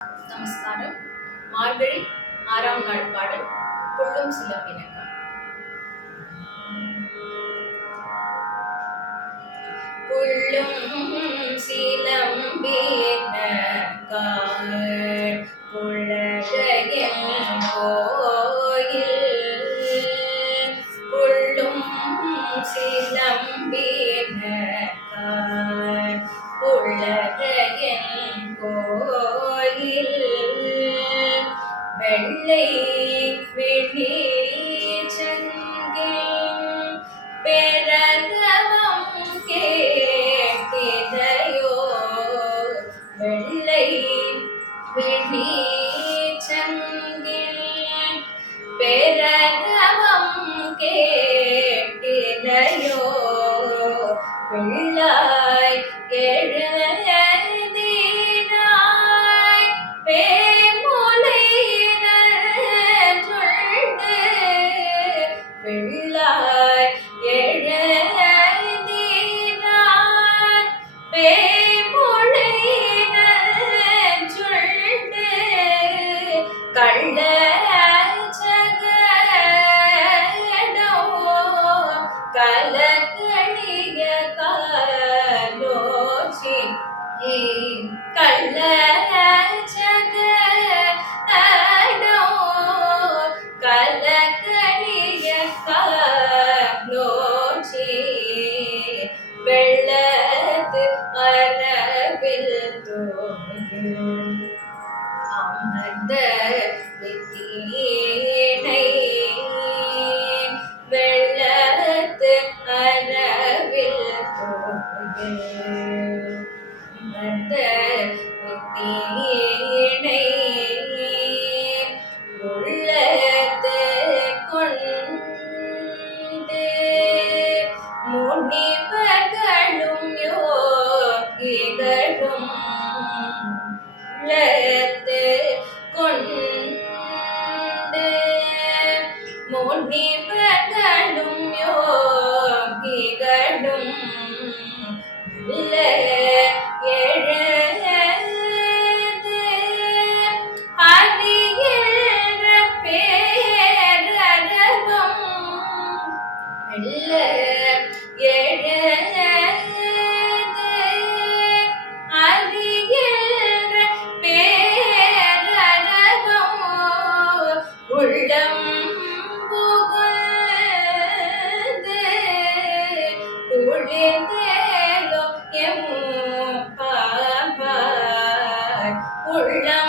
നമസ്കാരം. മാൾവഴി ആറാം നാൾപ്പാട് കൊള്ളും സിലമ്പിനക്കാട് വെള്ളേ വെള്ളേ ചങ്കിൽ പെരതമം കേട്ടിതയോ വെള്ളേ വെള്ളേ ചങ്കിൽ പെരതമം കേട്ടിതയോ പിള്ളായി കേഴ காற்றே வெள்ளத்து மரபில் தோன்றும் அமர்ந்த வெத்தியேனை வெள்ளத்து மரபில் தோன்றும் அமர்ந்த வெத்தியேனை ഗികളും ലയത്തെ കൊണ്ട് മുനിപകളും യോഗികളും പേരരവം Yeah. それ。